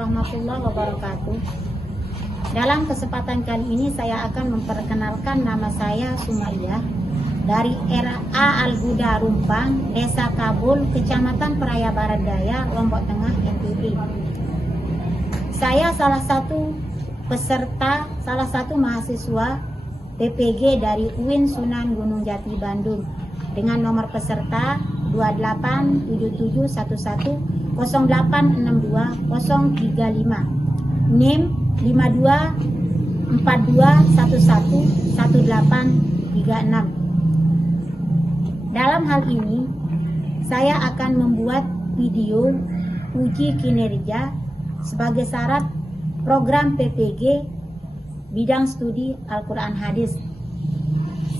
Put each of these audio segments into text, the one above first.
warahmatullahi wabarakatuh. Dalam kesempatan kali ini saya akan memperkenalkan nama saya Sumaiyah dari RA Al-Huda Rumpang, Desa Kabul, Kecamatan Praia Barat Daya, Lombok Tengah, NTB. Saya salah satu mahasiswa PPG dari UIN Sunan Gunung Jati Bandung dengan nomor peserta 287711086235, NIM 5242111836. Dalam hal ini saya akan membuat video uji kinerja sebagai syarat program PPG bidang studi Al-Quran Hadis.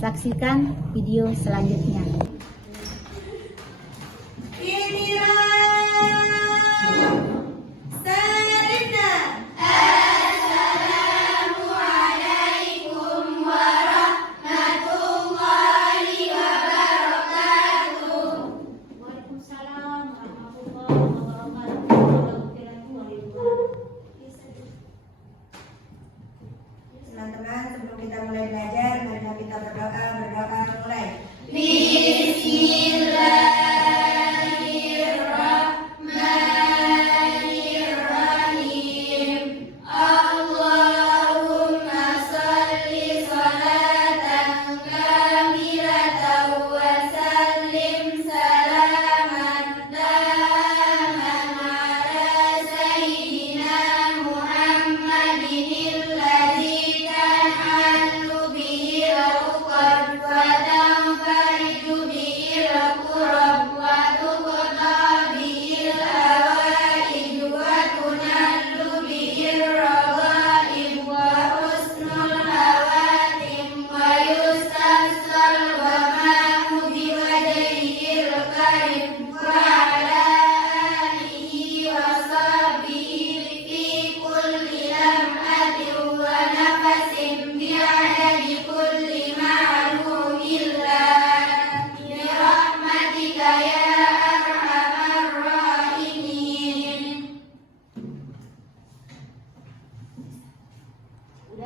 Saksikan video selanjutnya. Teman-teman, sebelum kita mulai belajar, marilah kita berdoa mulai. Bismillahirrahmanirrahim. Allahumma sholli sholatan kamilatan wa sallim salaman taman ala sayyidina Muhammadin alladzi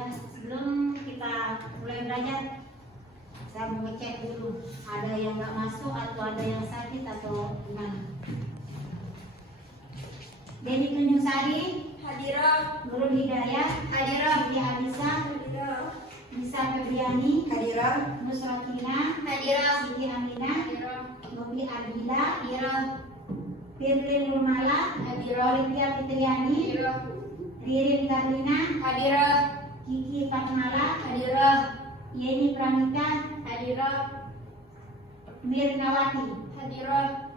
Sebelum kita mulai belajar, saya mau ngecek dulu ada yang nggak masuk atau ada yang sakit atau gimana. Deni Tunjung Sari hadirah, Nurul Hidayah hadirah, Siti Anissa hadirah, Nisa Febriani hadirah, Nusratina hadirah, Siti Aminah hadirah, Nobi Ardila hadirah, Firly Nurmala hadirah, Olivia Fitriani hadirah, Ririn Karlina hadirah, Kiki Fatmala hadirah, Yeni Pramita hadirah, Mirnawati hadirah.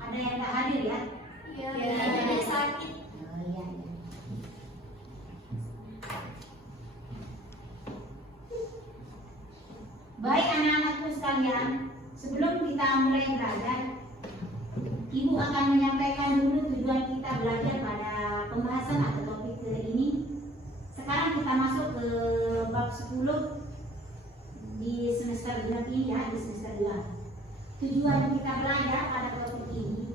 Ada yang tak hadir ya? Iya, ada sakit. Oh iya. Baik anak-anakku sekalian, sebelum kita mulai belajar, Ibu akan menyampaikan dulu tujuan kita belajar pada pembahasan atau topik ini. Sekarang kita masuk ke bab 10 di semester 2 ini ya, di semester 2. Tujuan kita belajar pada topik ini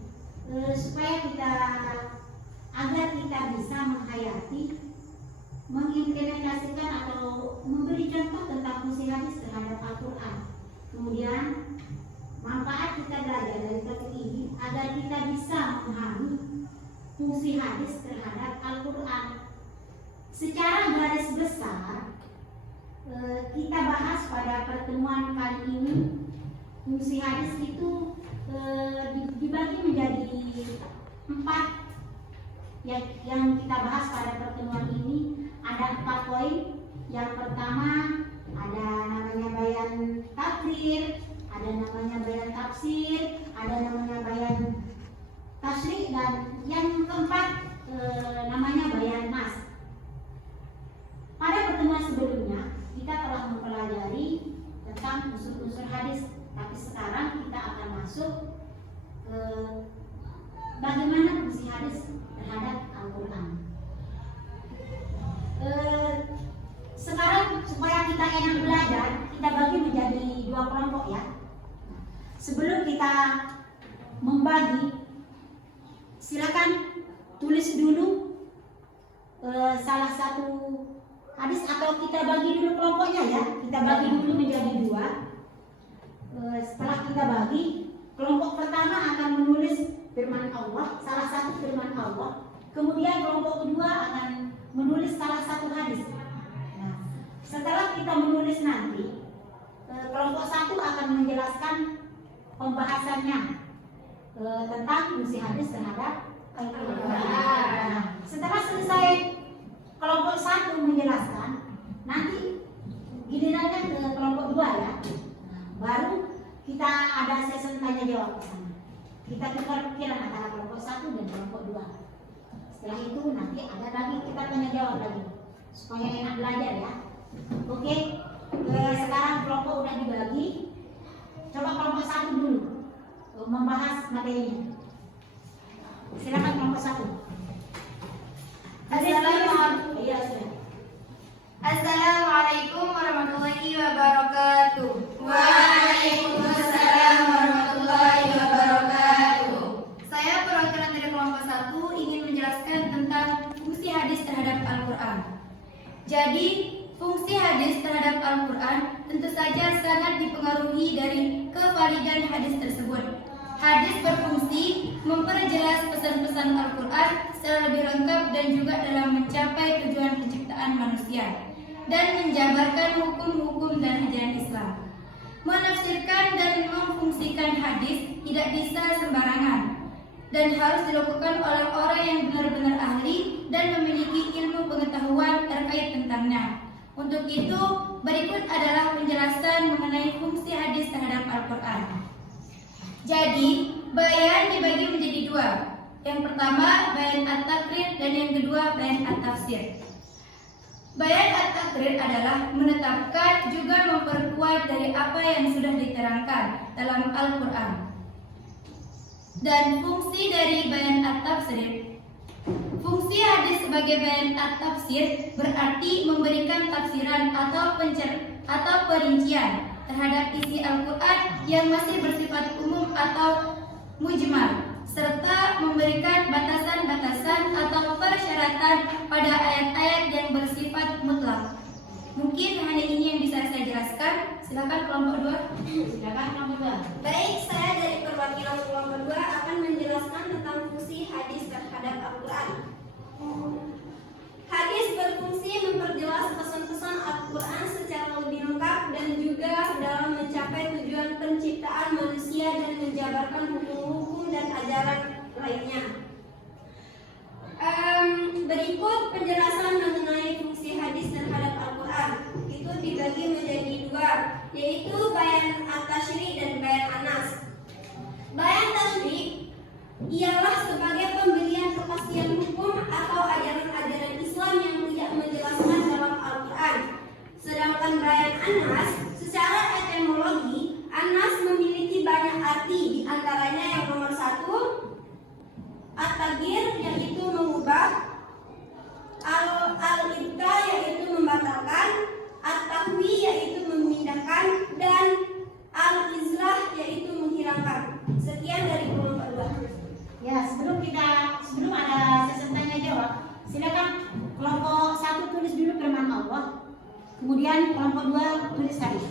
supaya agar kita bisa menghayati, mengimplementasikan atau memberi contoh tentang fungsi hadis terhadap Al-Quran. Kemudian manfaat kita belajar dari topik ini agar kita bisa memahami fungsi hadis terhadap Al-Quran. Secara garis besar kita bahas pada pertemuan kali ini, fungsi hadis itu dibagi menjadi 4 yang kita bahas pada pertemuan ini. Ada 4 poin. Yang pertama ada namanya bayan takrir, ada namanya bayan tafsir, ada namanya bayan tasyrih, dan yang keempat namanya bayan nas. Pada pertemuan sebelumnya kita telah mempelajari tentang unsur-unsur hadis, tapi sekarang kita akan masuk ke bagaimana fungsi hadis terhadap Al-Quran. Sekarang supaya kita enak belajar, kita bagi menjadi 2 kelompok ya. Sebelum kita membagi silakan tulis dulu salah satu hadis, atau kita bagi dulu kelompoknya ya. Kita bagi dulu menjadi dua. Setelah kita bagi, kelompok pertama akan menulis firman Allah, salah satu firman Allah. Kemudian kelompok kedua akan menulis salah satu hadis. Nah, setelah kita menulis nanti, kelompok satu akan menjelaskan pembahasannya tentang fungsi hadis terhadap Al-Quran. Nah, setelah selesai kelompok satu menjelaskan, nanti gilirannya ke kelompok dua ya. Nah, baru kita ada sesi tanya jawab ke sana. Kita tukar pikiran antara kelompok satu dan kelompok dua. Setelah itu nanti ada lagi kita tanya jawab lagi supaya enak belajar ya. Oke, sekarang kelompok udah dibagi. Coba kelompok satu dulu membahas materinya. Silakan kelompok satu. Assalamualaikum warahmatullahi wabarakatuh. Waalaikumsalam warahmatullahi wabarakatuh. Saya perwakilan dari kelompok 1 ingin menjelaskan tentang fungsi hadis terhadap Al-Quran. Jadi, fungsi hadis terhadap Al-Quran tentu saja sangat dipengaruhi dari kevalidan hadis tersebut. Hadis berfungsi memperjelas pesan-pesan Al-Quran secara lebih lengkap dan juga dalam mencapai tujuan penciptaan manusia dan menjabarkan hukum-hukum dan ajaran Islam. Menafsirkan dan memfungsikan hadis tidak bisa sembarangan dan harus dilakukan oleh orang yang benar-benar ahli dan memiliki ilmu pengetahuan terkait tentangnya. Untuk itu, berikut adalah penjelasan mengenai fungsi hadis terhadap Al-Quran. Jadi, bayan dibagi menjadi dua. Yang pertama, bayan at-taqrir, dan yang kedua, bayan at-tafsir. Bayan at-taqrir adalah menetapkan juga memperkuat dari apa yang sudah diterangkan dalam Al-Quran. Dan fungsi dari bayan at-tafsir, fungsi hadis sebagai bayan at-tafsir berarti memberikan tafsiran atau perincian terhadap isi Al-Quran yang masih bersifat umum atau mujmal, serta memberikan batasan-batasan atau persyaratan pada ayat-ayat yang bersifat mutlak. Mungkin hanya ini yang bisa saya jelaskan. Silakan kelompok 2. Silakan kelompok dua. Baik, saya dari perwakilan kelompok 2 akan menjelaskan tentang fungsi hadis terhadap Al-Quran. Hadis berfungsi memperjelas pesan-pesan Al-Quran secara lebih lengkap dan juga dalam mencapai tujuan penciptaan manusia dan menjabarkan hukum-hukum dan ajaran lainnya. Berikut penjelasan mengenai fungsi hadis terhadap Al-Quran. Itu dibagi menjadi dua, yaitu bayan at-tashri' dan bayan an-nas. Bayan tashri' ialah sebagai pemberian kepastian hukum atau ajaran-ajaran Islam yang tidak menjelaskan dalam Al-Quran. Sedangkan bayan an-nas, secara etimologi, an-nas memiliki banyak arti, di antaranya yang nomor 1, at-taghyir, yaitu mengubah, al-ibqa, yaitu membatalkan, at-tahwi, yaitu memindahkan, dan al-izlah, yaitu menghilangkan. Sekian dari kelompok 2. Ya, sebelum ada sesi tanya jawab, silakan kelompok 1 tulis dulu firman Allah, kemudian kelompok 2 tulis hadis.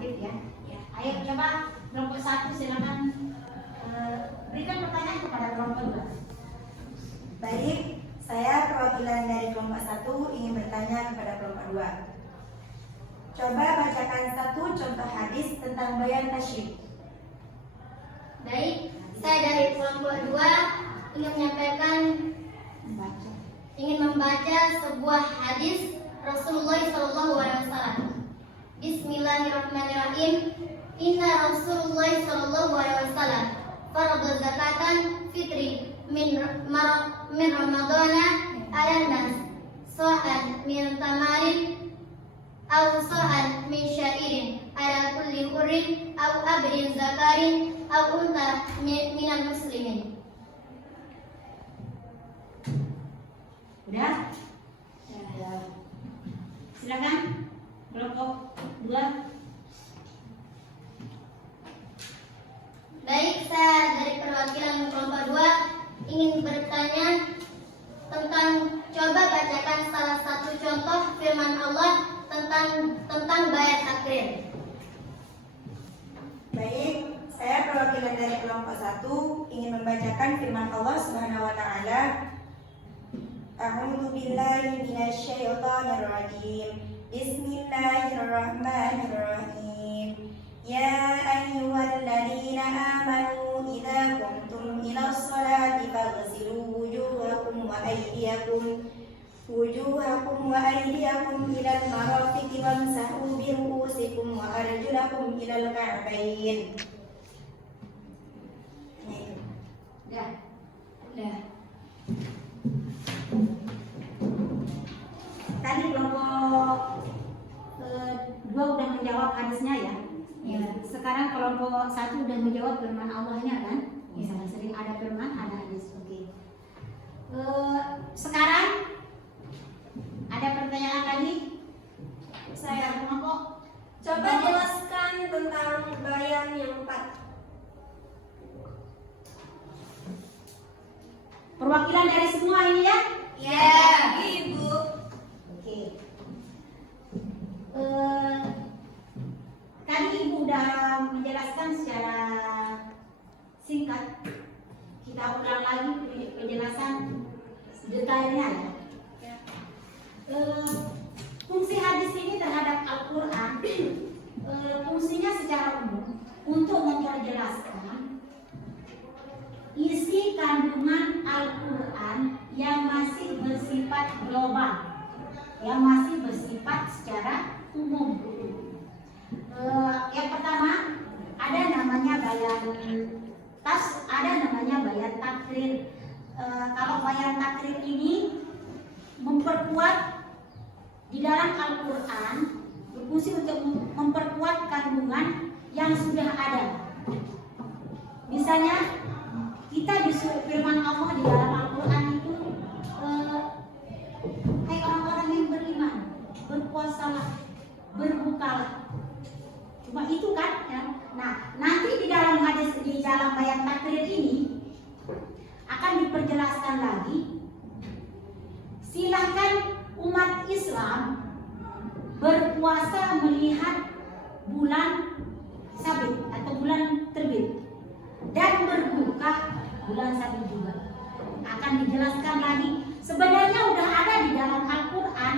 alternatif ya. Ayo coba kelompok 1 silakan berikan pertanyaan kepada kelompok 2. Baik, saya perwakilan dari kelompok 1 ingin bertanya kepada kelompok 2. Coba bacakan satu contoh hadis tentang bayan tasyrik. Baik, saya dari kelompok 2 ingin membaca sebuah hadis Rasulullah SAW. Bismillahirrahmanirrahim. Inna Rasulullah SAW farada zakatan fitri min Ramadana ala nas sa'an min tamarin aw sa'an min syairin ala kulli hurrin aw abdin zakarin aw unta minal muslimin. Udah? Silakan kelompok 2. Baik, saya dari perwakilan kelompok 2 ingin bertanya tentang, coba bacakan salah satu contoh firman Allah tentang bayat takrir. Baik, saya perwakilan dari kelompok 1 ingin membacakan firman Allah Subhanahu wa taala. A'udzu billahi minasyaitonir rajim. Bismillahirrahmanirrahim. Ya ayyuhalladzina amanu idza qumtum ila sholati faghsilu wujuhakum wa aydiyakum ila al-marafiqi wamsahu bi ru'usikum wa arjulakum ila al-ka'bayn. Udah. Tadi kelompok 2 udah menjawab hadisnya ya. Sekarang kelompok 1 udah menjawab firman Allahnya kan? Misalnya sering ada firman, ada hadis. Oke. Sekarang ada pertanyaan lagi? Saya kelompok. coba jelaskan tentang bayan yang 4. Perwakilan dari semua ini ya? Ya, Ibu. Oke. Tadi Ibu udah menjelaskan secara singkat. Kita ulang lagi penjelasan detailnya ya. Fungsi hadis ini terhadap Al-Quran, fungsinya secara umum untuk memperjelaskan isi kandungan Al-Quran yang masih bersifat global, yang masih bersifat secara umum. Yang pertama ada namanya bayan takrir. Kalau bayan takrir ini memperkuat di dalam Al-Quran, berfungsi untuk memperkuat kandungan yang sudah ada. Misalnya kita disuruh firman Allah di dalam Al-Quran itu, hai orang-orang yang beriman, berpuasalah, berbukalah. Cuma itu kan ya. Nah, nanti di dalam hadis, di dalam bayan takrir ini akan diperjelaskan lagi. Silakan umat Islam berpuasa melihat bulan sabit atau bulan terbit dan berbuka bulan sabit juga. Akan dijelaskan lagi. Sebenarnya udah ada di dalam Al-Quran,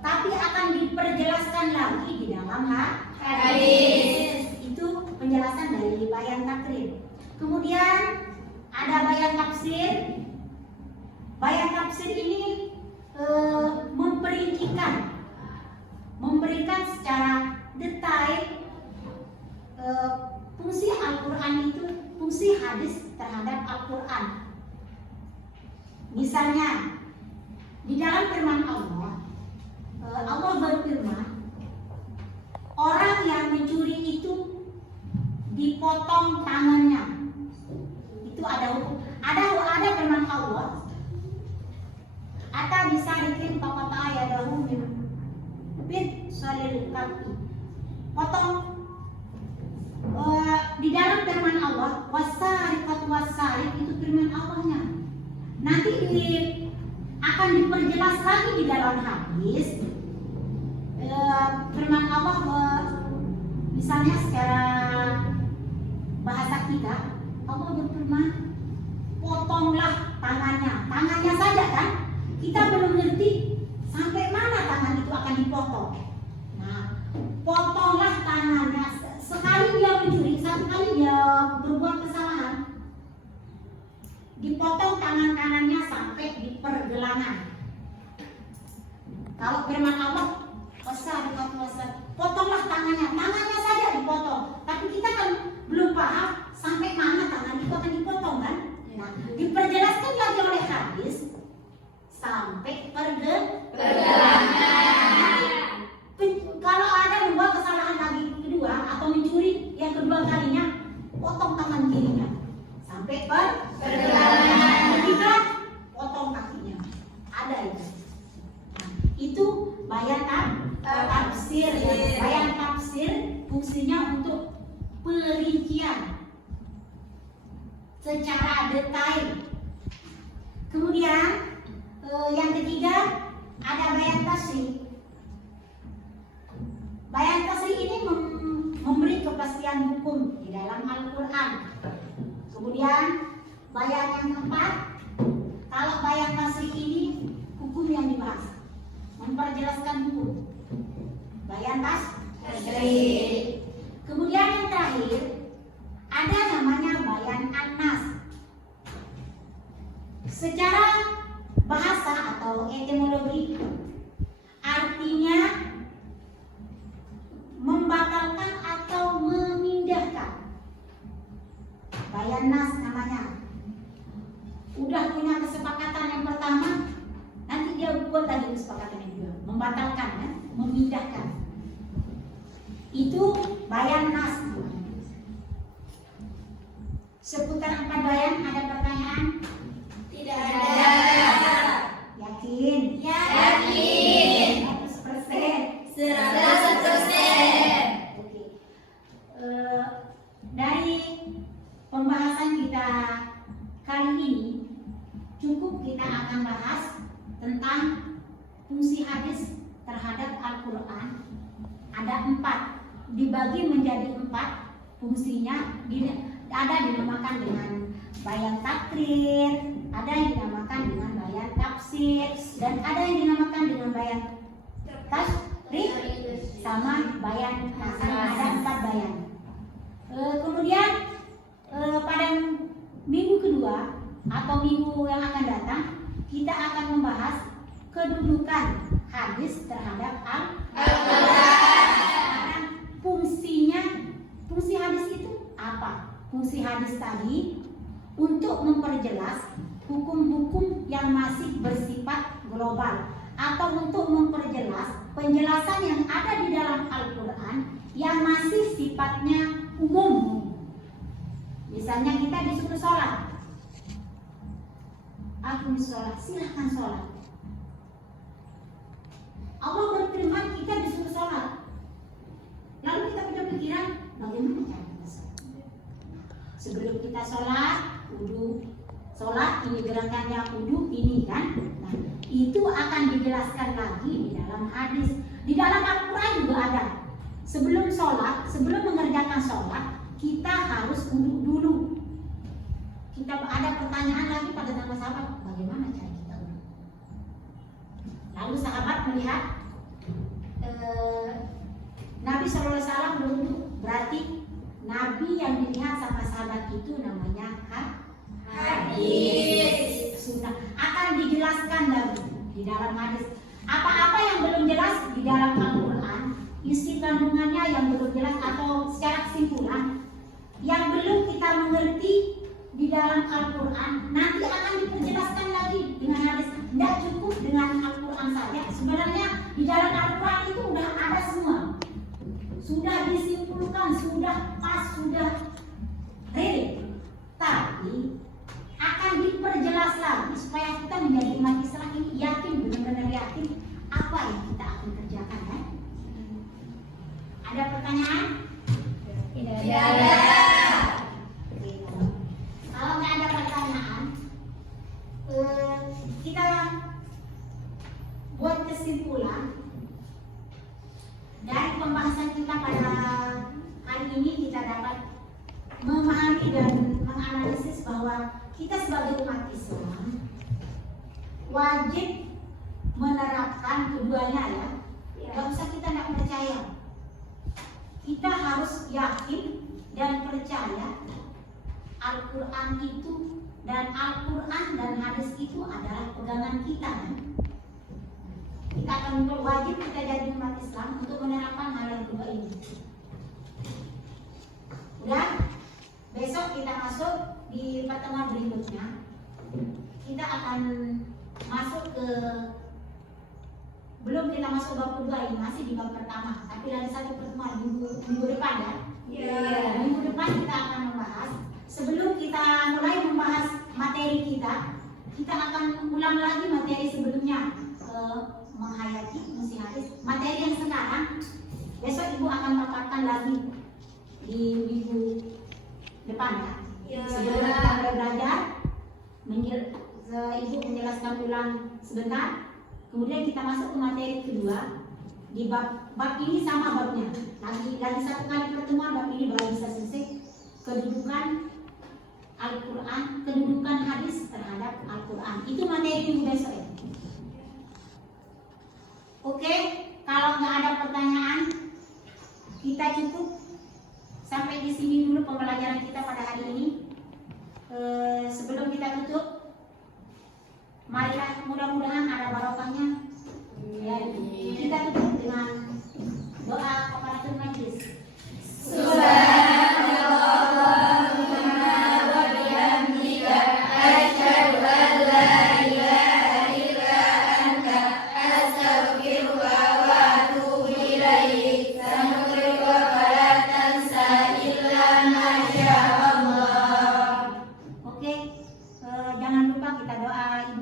tapi akan diperjelaskan lagi di dalam hadis. Itu penjelasan dari bayan takrir. Kemudian ada bayan tafsir. Bayan tafsir ini memberikan secara detail fungsi Al-Quran itu, fungsi hadis terhadap Al-Quran. Misalnya di dalam firman Allah, Allah berfirman, orang yang mencuri itu dipotong tangannya. Itu ada hukum. Ada firman Allah. Ata bisa dikirim pakota ya dahulu bit salil kafi. Potong. Di dalam firman Allah, wasariqat wasarik, itu firman Allahnya. Nanti akan diperjelas lagi di dalam hadis. Firman Allah Misalnya secara bahasa kita, Allah berfirman, potonglah tangannya saja kan? Kita belum ngerti sampai mana tangan itu akan dipotong. Nah, potonglah tangannya. Sekali dia mencuri, satu kali dia berbuat kesalahan, dipotong tangan kanannya sampai di pergelangan. Kalau firman Allah, potonglah tangannya saja dipotong. Tapi kita kan belum paham sampai mana tangan itu akan dipotong kan? Nah, diperjelaskan lagi oleh hadis sampai pergelangan. Kalau ada membuat kesalahan lagi kedua atau mencuri yang kedua kalinya, potong tangan kirinya sampai pergelangan. Ketiga, potong kakinya. Ada itu. Nah, itu bayan tafsir. Bayan tafsir fungsinya untuk perincian secara detail. Kemudian yang ketiga ada bayan tasrih. Bayan tasrih ini memberi kepastian hukum di dalam Al-Quran. Kemudian bayan yang keempat, kalau bayan tasrih ini hukum yang dibahas, memperjelaskan hukum. Bayan tasrih. Kemudian yang terakhir ada namanya bayan an-nas. Secara bahasa atau etimologi artinya membatalkan atau memindahkan. Bayan nas namanya. Udah punya kesepakatan yang pertama, nanti dia buat lagi kesepakatan yang kedua, membatalkan ya, memindahkan. Itu bayan nas. Seputar 4 bayan ada pertanyaan? Tidak ada. Yakin? Yakin. 100%. 100%. Oke. Dari pembahasan kita kali ini cukup kita akan bahas tentang fungsi hadis terhadap Al-Quran. Ada 4, dibagi menjadi 4 fungsinya. Ada dinamakan dengan bayan takrir, ada yang dinamakan dengan bayan tafsir, dan ada yang dinamakan dengan bayan tasrih sama bayan nas. Ada 4 bayan. Kemudian pada minggu kedua atau minggu yang akan datang kita akan membahas kedudukan hadis terhadap Al-Quran. Fungsi hadis itu apa? Fungsi hadis tadi untuk memperjelas hukum-hukum yang masih bersifat global atau untuk memperjelas penjelasan yang ada di dalam Al-Quran yang masih sifatnya umum. Misalnya kita disuruh sholat, aku sholat, silahkan sholat. Allah berfirman kita disuruh sholat. Lalu kita punya pikiran, bagaimana cara kita sholat? Sebelum kita sholat, wudu. Sholat ini gerakannya wudu ini kan. Nah, itu akan dijelaskan lagi di dalam hadis. Di dalam Al-Quran juga ada. Sebelum sholat, sebelum mengerjakan sholat, kita harus wudu dulu. Kita ada pertanyaan lagi pada sama sahabat, bagaimana cara kita wudu? Lalu sahabat melihat Nabi SAW berwudu, berarti Nabi yang dilihat sama sahabat itu namanya hadis. Sudah akan dijelaskan lagi di dalam hadis. Apa-apa yang belum jelas di dalam Al-Quran, isi kandungannya yang belum jelas atau secara kesimpulan yang belum kita mengerti di dalam Al-Quran, nanti akan diperjelaskan lagi dengan hadis. Tidak cukup dengan Al-Quran saja. Sebenarnya di dalam Al-Quran itu sudah ada semua. Sudah disimpulkan, sudah pas, sudah ready. Tapi akan diperjelas lagi supaya kita menjadi umat Islam ini yakin, benar-benar yakin apa yang kita akan kerjakan kan? Ada pertanyaan? Tidak ada. Kalau nggak ada pertanyaan, kita buat kesimpulan dari pembahasan kita pada memahami dan menganalisis bahwa kita sebagai umat Islam wajib menerapkan keduanya ya. Gak usah kita tidak percaya. Kita harus yakin dan percaya Al-Quran itu dan Al-Quran dan hadis itu adalah pegangan kita. Kita akan wajib kita jadi umat Islam untuk menerapkan hal yang kedua ini. Udah? Besok kita masuk di pertemuan berikutnya. Kita akan masuk ke, belum kita masuk bab kedua ini, masih di bab pertama. Tapi dari satu pertemuan minggu depan ya. Minggu depan kita akan membahas. Sebelum kita mulai membahas materi kita akan ulang lagi materi sebelumnya, menghayati fungsi hadis. Materi yang sekarang besok ibu akan paparkan lagi di minggu depan ya. Sebelum kita belajar, ibu menjelaskan ulang sebentar. Kemudian kita masuk ke materi kedua. Di bab ini sama babnya. Lagi satu kali pertemuan bab ini baru bisa selesai. Kedudukan Al-Quran, kedudukan hadis terhadap Al-Quran. Itu materi minggu besok ya. Oke, kalau nggak ada pertanyaan, kita cukup sampai di sini dulu pembelajaran kita pada hari ini. Sebelum kita tutup, marilah mudah-mudahan ada barokahnya. Ya, kita tutup dengan doa kafaratul majlis.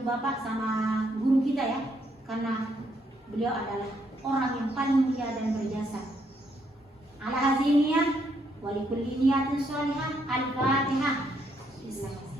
Bapak sama guru kita ya, karena beliau adalah orang yang paling mulia dan berjasa. Ala haziniyah wa likulli niyatin shalihah. Al-Fatihah. Bismillah.